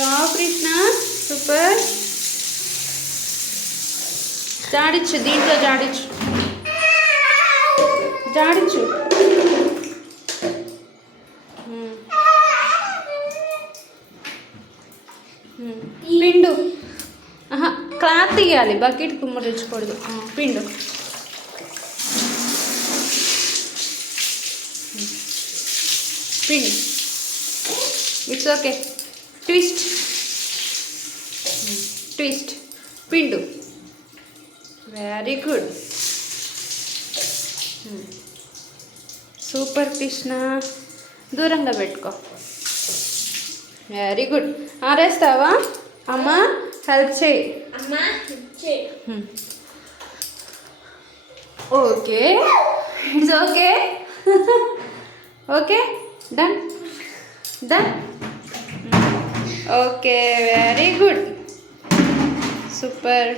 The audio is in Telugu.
Wow Krishna super. జాడించు, దీంట్లో జాడించు, జాడించు. పిండు. క్లాత్ తీయాలి, బకెట్ కుమ్మరించకూడదు. పిండు. పిండు. It's okay. Twist twist. పిండు. Very good. సూపర్ కృష్ణ. దూరంగా పెట్టుకో. వెరీ గుడ్. ఆరేస్తావా? అమ్మ హెల్ప్ చేయి. Okay, it's okay. Okay, done done. Okay, very good, super.